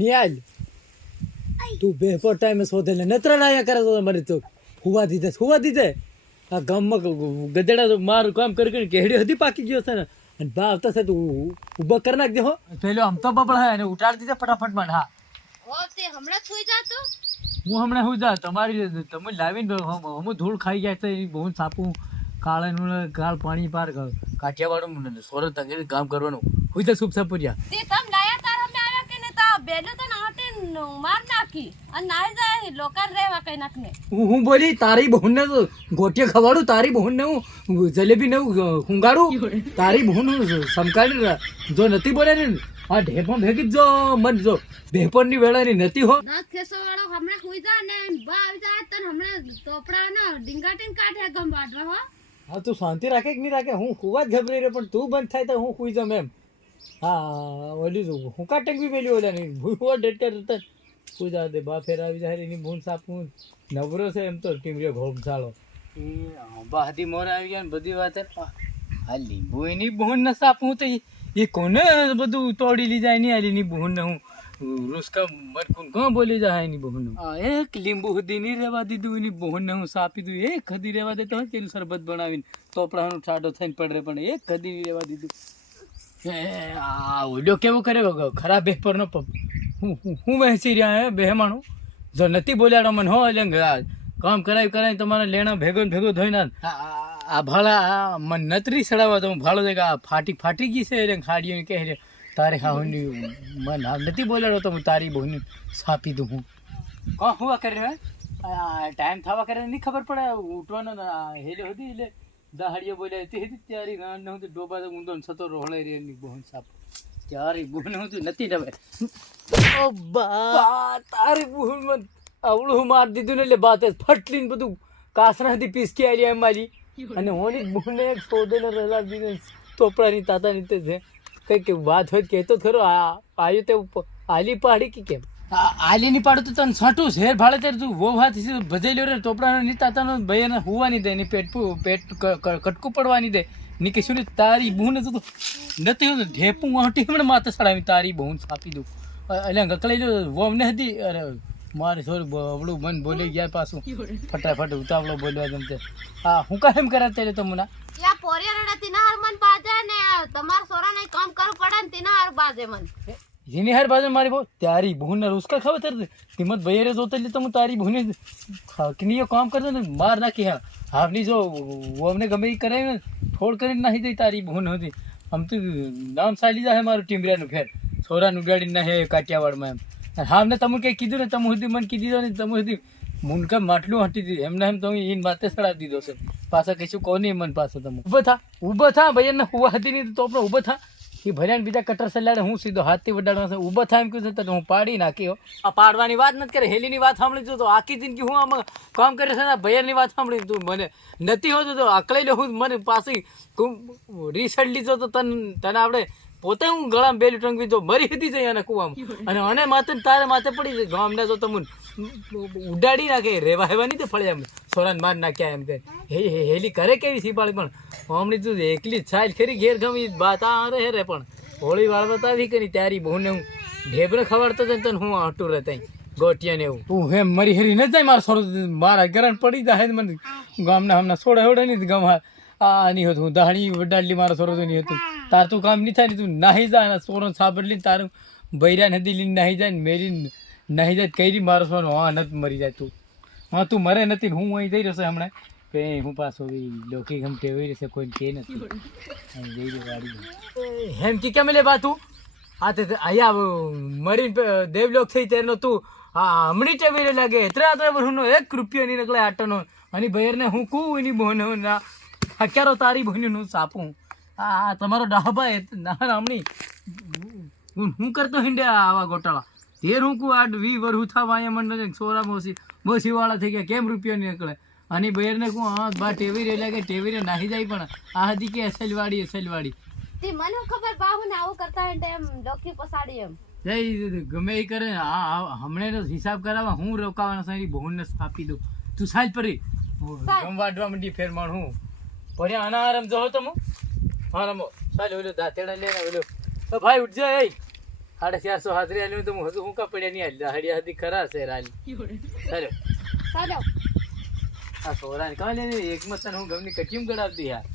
નિયાલ તું બેપોર ટાઈમે શોધે ને નત્ર લાયા કરે તો મને તો હુવા દીધે હુવા દીધે. આ ગામમાં ગધેડા તો મારું કામ કરી કરીને કેડી હતી પાકી ગયો છે ને. અને બા આવતા છે તું ઊભા કરી નાખજે હો. પેલો આમ તો બબડા હે અને ઉતારી દીધે ફટાફટ મને હા. હમણાં સુઈ જાતો? હું હમણાં હું જા તમારી તમે લાવીને હું ધૂળ ખાઈ જાય તો એની બહુ સાપું કાળાનું ને કાળ પાણી પાર કાઠિયાવાડું સોરત અંગે કામ કરવાનું. હું તો શુભ સપુરિયા ને તા નાટે માર નાખી. અને નાઈ જાય લોકાન રહેવા કઈ નાખને હું હું બોલી તારી બહુને તો ગોટિયા ખવાડું તારી બહુને હું જલેબી ને હું હુંગાડું તારી બહુન હું સમકાડી રા- જો નથી બોલે ને આ ઢેપણ ભેગી જ જો મન જો ભેપણની વેળાની નથી હો. દસ ખેસો વાળો હમણાં સુઈ જા ને બા આવી જાય તને હમણાં ટોપડા ને ડીંગાટીન કાઢે ગમ વાટવા હો. હા તું શાંતિ રાખે કે નહીં રાખે? હું ખૂબ જ ગભરી રહ્યો પણ તું બંધ થાય તો હું સુઈ જમ એમ. હા ઓલી તો હું કા ટંગવી પેલી ઓલા ની ભૂવા ડેટ કરતા પૂજા દે બા ફેર આવી જાય એની ભૂન સાપું. નવરો છે એમ તો ટીમરે ઘોમ ચાલો. બા હતી મોર આવી ગયા ને બધી વાત. આ લીંબુ એની બહુન ન સાપું તો એ કોને બધું તોડી લીધા એની આલી ની ભૂન ને હું રૂસકા મરકુન કોણ કોણ બોલી જાય એની બહુન એક લીંબુ હદી ની રેવા દીધું એની બહુન ને હું સાપી દઉં એક ખદી રહેવા દે તો તેનું શરબત બનાવીને તોપડાનું ઠાડો થઈને પડે પણ એક હદી નહીં રહેવા દીધું. એ આ ઓલ્યો કેવો કર્યો? ખરાબ પેપરનો હું, હું- વહેંચી રહ્યા હે બેહમાણું જો નથી બોલ્યાડો મને હો એટલે કામ કરાવી કરાવી તમારે લેણા ભેગો ભેગો ધોઈને આ- આ મન નતરી સડાવવા તો છે કે આ ફાટી ફાટી ગઈ છે એટલે ખાડીઓ કહે છે, તારે હાવની મન નથી બોલાડો તો હું તારી બહુની સાપી દઉં હું. કોણ હું કરી રહ્યો ટાઈમ થવા કરે નહીં ખબર પડે. ઉઠવાનો હેલો હતી એટલે દહાડીઓ બોલ્યા તે ત્યારે રાણ ને હું તો ડોબા તો ઊંધો છતો સતો રોહળાઈ રહી એની બહુ સાપ. ત્યારે બુહન હું તો નથી ડબે ઓ બા તારી બુહન મન આવડું માર દીધું ને એટલે બાત ફટલીને બધું કાસરાથી પીસકી આવી એમ મારી અને હોની બુહને એક સોદેલો રહેલા દીધું તોપડાની તાતાની તે છે. કંઈક વાત હોય કહેતો ખરો આ આવ્યું તે આલી પાડી કે કેમ? આલી ની પાડું તો તને છઠું શેર ભાડે ત્યારે તું. વો હાથ ભજેલ્યો રે ટોપડાનો ની તાતાનો એને હોવાની દે ની પેટ પેટ કટકું પડવાની દે. ની કે શું તારી બહુને તો તું નથી હું ઢેપું વાંટી હમણાં માથે સડાવી તારી બહુ સાપી દઉં. એટલે ગકલાઈ જો વો અમને હતી અરે મારે થોડું બબડું મન બોલી ગયા પાછું. ફટાફટ ઉતાવળો બોલવા જેમ તે. હા હું કામ કરે ત્યારે તો મુના? યા પોરિયા રડા તીના હાર મન બાજે ને તમાર સોરાને કામ કરવું પડે ને તીના હાર બાજે મન. જેની હાર બાજુ મારી બહુ તારી બહુને ઉસકા ખબર તરત કિંમત ભૈયરે જોતો એટલે તો હું તારી બહુને હકનીયો કામ કરતો ને માર નાખી, હા. હાવની જો અમને ગમે એ કરાવી ને થોડ કરીને નાખી દઈ તારી બહુ હતી આમ તો નામ સાલી જાય મારું ટીમરિયાનું ફેર છોરાનું ઉડાડીને નાખે કાઠિયાવાડમાં એમ. હા અમને તમે કંઈ કીધું ને, તમે સુધી મને કીધી ને, તમે સુધી મુનકા માટલું હટી દીધું. એમને એમ તમે ઈન માથે સડાવી દીધો છે. પાછા કહીશું કોની મન પાસે તમે. ઊભો થા ઊભો થા, ભાઈ, એને હુવા હતી નહીં તો આપણે ઊભો થા. એ ભર્યા બીજા કટર સલાડે હું સીધો હાથથી વડાડવા છે, ઊભો થાય એમ કીધું તો હું પાડી નાખ્યો. આ પાડવાની વાત નથી કરે, હેલીની વાત સાંભળી તો આખી જિંદગી હું આમાં કામ કરે છે ભૈયાની વાત સાંભળી તું મને. નથી હોતું તો અકળાઈ લે હું મને પાછી. રીસેન્ટ લીધો તો તને તને આપણે પોતે હું ગળામાં બેલી ટંગવી જો મરી હતી જઈ અને કુવામાં. અને અને માથે તારે માથે પડી જાય ગામને તો તમને ઉડાડી નાખે. રેવા હેવા નહીં તે ફળે એમ. છોરાને માર નાખ્યા એમ કે. હે હે- હેલી કરે કેવી સીપાળી પણ? હમણી તું એકલી છાલ ખરી ઘેર ગમી બાત રે રે પણ. હોળી વાળ બતાવી કરી તારી બહુને હું ઢેબરે ખવડતો હતો ને તને હું હટું રહે ત્યાં ગોટિયા ને એવું. તું હેમ મરી હેરી ન જાય મારા સોરો મારા ગરણ પડી જાય ને મને ગામના હમણાં સોડા હોડે નહીં ગમ આ નહીં હતું. દાણી વડાડલી મારો નહીં હતું. તાર તું કામ નહીં થાય ને તું નાહી જા ને સોરો સાબરલી તારું બૈરા નદી લઈને નાહી જાય ને મેરી નાહી જાય કઈ મારો સોનો હા નત મરી જાય તું. હા, તું મરે નથી હું અહીં જઈ રહ્યો છે હમણાં. કે હું પાછો ડોકી ગમતે હોય રહેશે કોઈ કે નથી. જઈ રહ્યો ગાડી હેમ કી કેમ લે બા તું? આ તે અહીંયા મરીન દેવલોક થઈ તેનો તું. હા હમણી ટેવી લાગે. એટલા વર્ષનો એક રૂપિયો નહીં નીકળે આટોનો. અને ભૈરને હું કું એની બોનો ના હક્યારો તારી બોનું સાપું. આ તમારો ડાબા ના હમણી હું કરતો હિંડે આવા ગોટાળા? તે હું કું આઠ વી વર હું થવા અહીંયા સોરા મોસી મોસીવાળા થઈ ગયા. કેમ રૂપિયો નીકળે? અને બેરને કહું હા બા ટેવી રે લાગે ટેવી રે નાહી જાય પણ આ હતી કે અસલવાડી અસલવાડી તી મને ખબર બાહુ ને આવું કરતા હિંડે એમ ડોકી પસાડી એમ. જય ગમે એ કરે આ હમણાં હિસાબ કરાવવા હું રોકાવાનો સારી બહુને સ્થાપી દઉં. તું સાજ પરી ગમવાડવા મંડી ફેર માણ. પર્યા આના આરામ જો તમે. હા રમો. ચાલો ઓલો દાંતેડા લઈને ઓલું. તો ભાઈ ઉઠજો એ. સાડા ચારસો હાજરી આલ્યું તો હું હજુ હું કા નહીં હાલ હડિયા હતી ખરા છે રાલી. ચાલો. ચાલો. આ સોરા કાલે એક મત હું ગમની કચીમ ગડાવતી યાર.